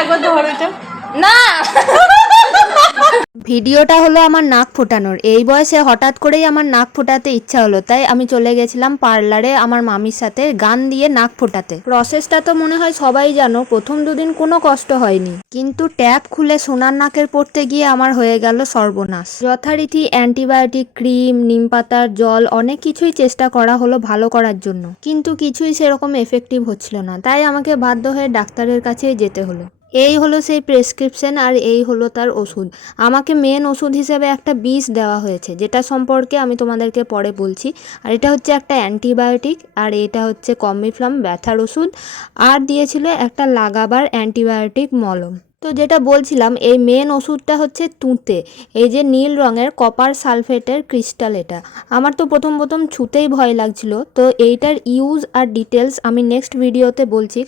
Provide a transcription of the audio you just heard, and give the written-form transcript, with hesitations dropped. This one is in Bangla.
একবার ধর এটা না। ভিডিওটা হলো আমার নাক ফোটানোর। এই বয়সে হঠাৎ করেই আমার নাক ফোটাতে ইচ্ছা হলো, তাই আমি চলে গেছিলাম পার্লারে আমার মামির সাথে গান দিয়ে নাক ফোটাতে। প্রসেসটা তো মনে হয় সবাই জানো, প্রথম দুদিন কোনো কষ্ট হয়নি, কিন্তু ট্যাপ খুলে সোনার নাকের পড়তে গিয়ে আমার হয়ে গেল সর্বনাশ। যথারীতি অ্যান্টিবায়োটিক, ক্রিম, নিম পাতার জল, অনেক কিছুই চেষ্টা করা হলো ভালো করার জন্য, কিন্তু কিছুই সেরকম এফেক্টিভ হচ্ছিল না, তাই আমাকে বাধ্য হয়ে ডাক্তারের কাছেই যেতে হলো। এই হলো সেই প্রেসক্রিপশন আর এই হলো তার ওষুধ। আমাকে মেন ওষুধ হিসেবে একটা বিষ দেওয়া হয়েছে, যেটা সম্পর্কে আমি তোমাদেরকে পরে বলছি। আর এটা হচ্ছে একটা অ্যান্টিবায়োটিক, আর এটা হচ্ছে কমিফ্লাম ব্যথার ওষুধ, আর দিয়েছিল একটা লাগাবার অ্যান্টিবায়োটিক মলম। তো যেটা বলছিলাম, এই মেন ওষুধটা হচ্ছে তুঁতে, এই যে নীল রঙের কপার সালফেটের ক্রিস্টাল। এটা আমার তো প্রথম ছুতেই ভয় লাগছিল, তো এইটার ইউজ আর ডিটেলস আমি নেক্সট ভিডিওতে বলছি।